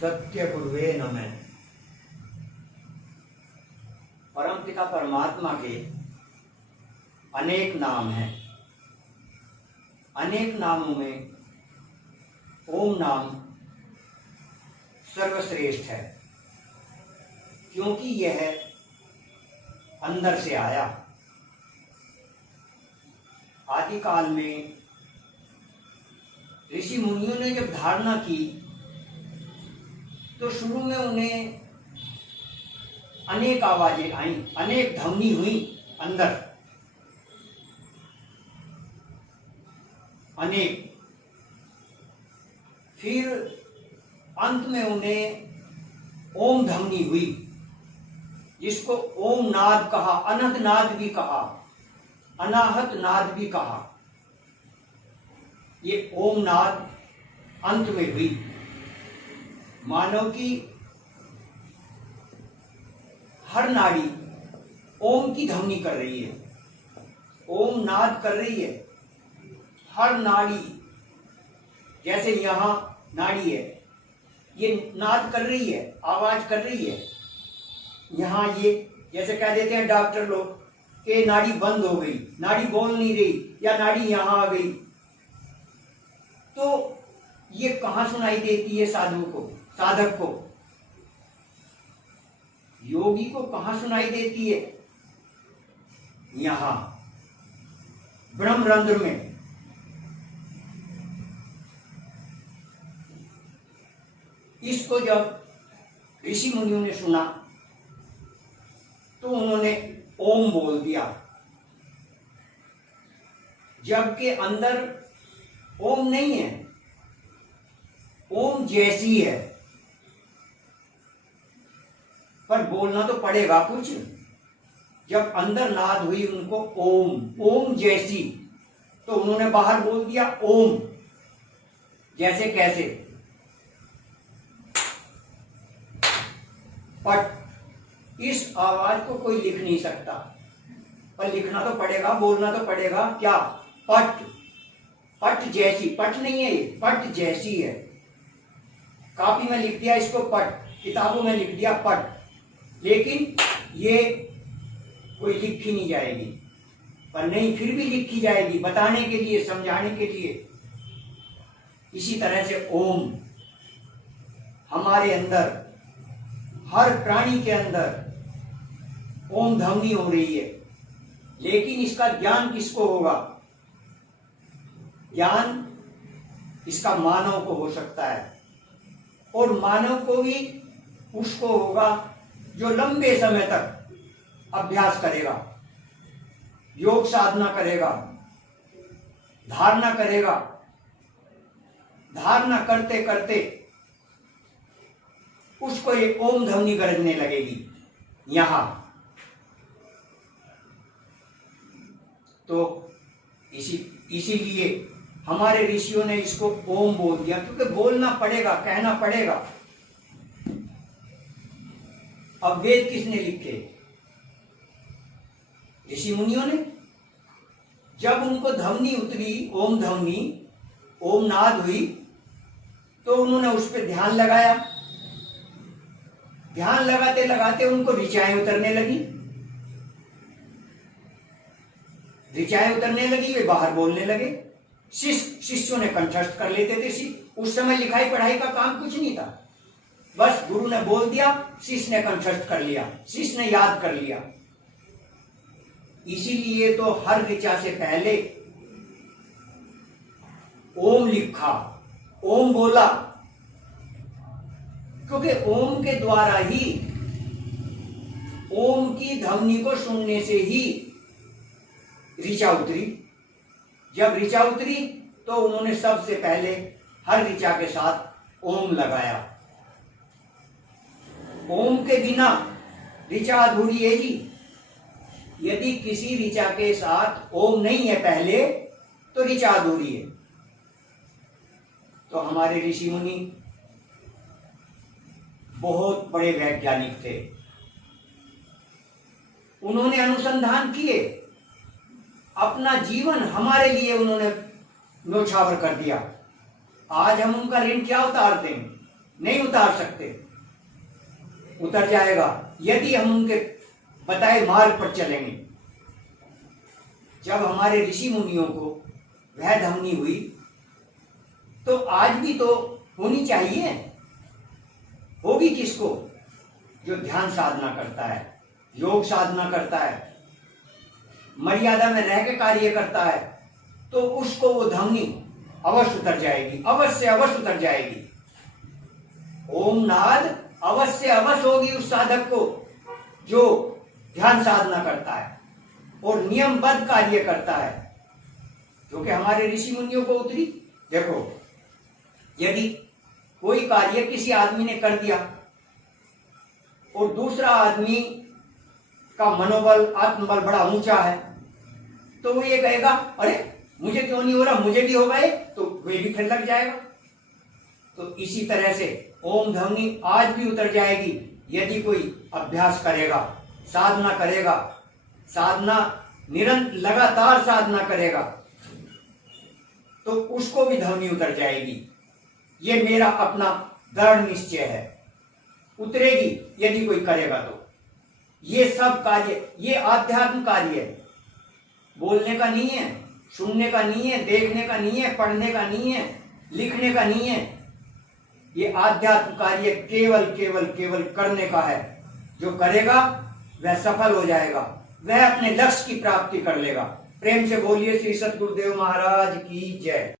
सत्य गुरुवे नमः। परमपिता परमात्मा के अनेक नाम हैं। अनेक नामों में ओम नाम सर्वश्रेष्ठ है, क्योंकि यह अंदर से आया। आदिकाल में ऋषि मुनियों ने जब धारणा की तो शुरू में उन्हें अनेक आवाजें आई, अनेक ध्वनि हुई अंदर, अनेक। फिर अंत में उन्हें ओम ध्वनि हुई, जिसको ओम नाद कहा, अनंत नाद भी कहा, अनाहत नाद भी कहा। ये ओम नाद अंत में हुई। मानव की हर नाड़ी ओम की ध्वनि कर रही है, ओम नाद कर रही है। हर नाड़ी, जैसे यहाँ नाड़ी है, ये नाद कर रही है, आवाज कर रही है। यहाँ ये जैसे कह देते हैं डॉक्टर लोग कि नाड़ी बंद हो गई, नाड़ी बोल नहीं रही, या नाड़ी यहाँ आ गई, तो ये कहाँ सुनाई देती है साधु को, साधक को, योगी को कहाँ सुनाई देती है? यहाँ ब्रह्मरंध्र में। इसको जब ऋषि मुनियों ने सुना तो उन्होंने ओम बोल दिया, जबकि अंदर ओम नहीं है, ओम जैसी है, पर बोलना तो पड़ेगा कुछ। जब अंदर नाद हुई उनको ओम, ओम जैसी, तो उन्होंने बाहर बोल दिया ओम। जैसे कैसे? पट। इस आवाज को कोई लिख नहीं सकता, पर लिखना तो पड़ेगा, बोलना तो पड़ेगा। क्या? पट। पट जैसी, पट नहीं है ये, पट जैसी है। कॉपी में लिख दिया इसको पट, किताबों में लिख दिया पट, लेकिन ये कोई लिख ही नहीं जाएगी। पर नहीं, फिर भी लिखी जाएगी, बताने के लिए, समझाने के लिए। इसी तरह से ओम हमारे अंदर, हर प्राणी के अंदर ओम ध्वनि हो रही है। लेकिन इसका ज्ञान किसको होगा? ज्ञान इसका मानव को हो सकता है, और मानव को भी उसको होगा जो लंबे समय तक अभ्यास करेगा, योग साधना करेगा, धारणा करेगा। धारणा करते करते उसको ये ओम ध्वनि गरजने लगेगी यहां। तो इसीलिए हमारे ऋषियों ने इसको ओम बोल दिया, क्योंकि बोलना पड़ेगा, कहना पड़ेगा। अब वेद किसने लिखे? ऋषि मुनियों ने। जब उनको ध्वनि उतरी, ओम ध्वनि, ओम नाद हुई, तो उन्होंने उस पर ध्यान लगाया। ध्यान लगाते लगाते उनको ऋचाएं उतरने लगी, ऋचाएं उतरने लगी, वे बाहर बोलने लगे। शिष्यों ने कंठस्थ कर लेते थे। उस समय लिखाई पढ़ाई का काम कुछ नहीं था, बस गुरु ने बोल दिया, शिष्य ने कंठस्थ कर लिया, शिष्य ने याद कर लिया। इसीलिए तो हर ऋचा से पहले ओम लिखा, ओम बोला, क्योंकि ओम के द्वारा ही, ओम की ध्वनि को सुनने से ही ऋचा उतरी। जब ऋचा उतरी तो उन्होंने सबसे पहले हर ऋचा के साथ ओम लगाया। ओम के बिना ऋचा अधूरी है जी। यदि किसी ऋचा के साथ ओम नहीं है पहले, तो ऋचा अधूरी है। तो हमारे ऋषि मुनि बहुत बड़े वैज्ञानिक थे, उन्होंने अनुसंधान किए, अपना जीवन हमारे लिए उन्होंने न्योछावर कर दिया। आज हम उनका ऋण क्या उतारते हैं? नहीं उतार सकते, उतर जाएगा यदि हम उनके बताए मार्ग पर चलेंगे। जब हमारे ऋषि मुनियों को वह ध्वनि हुई तो आज भी तो होनी चाहिए। होगी किसको? जो ध्यान साधना करता है, योग साधना करता है, मर्यादा में रह के कार्य करता है, तो उसको वो ध्वनि अवश्य उतर जाएगी, अवश्य उतर जाएगी। ओम नाद अवश्य होगी उस साधक को जो ध्यान साधना करता है और नियमबद्ध कार्य करता है, जो कि हमारे ऋषि मुनियों को उतरी। देखो, यदि कोई कार्य किसी आदमी ने कर दिया और दूसरा आदमी का मनोबल, आत्मबल बड़ा ऊंचा है, तो वो ये कहेगा अरे मुझे क्यों नहीं हो रहा, मुझे भी होगा ये, तो वे भी फिर लग जाएगा। तो इसी तरह से ओम ध्वनि आज भी उतर जाएगी यदि कोई अभ्यास करेगा, साधना करेगा, साधना निरंतर लगातार साधना करेगा, तो उसको भी ध्वनि उतर जाएगी। ये मेरा अपना दृढ़ निश्चय है, उतरेगी यदि कोई करेगा तो। ये सब कार्य, ये आध्यात्म कार्य है, बोलने का नहीं है, सुनने का नहीं है, देखने का नहीं है, पढ़ने का नहीं है, लिखने का नहीं है। ये आध्यात्म कार्य केवल करने का है। जो करेगा वह सफल हो जाएगा, वह अपने लक्ष्य की प्राप्ति कर लेगा। प्रेम से बोलिए श्री सद्गुरुदेव महाराज की जय।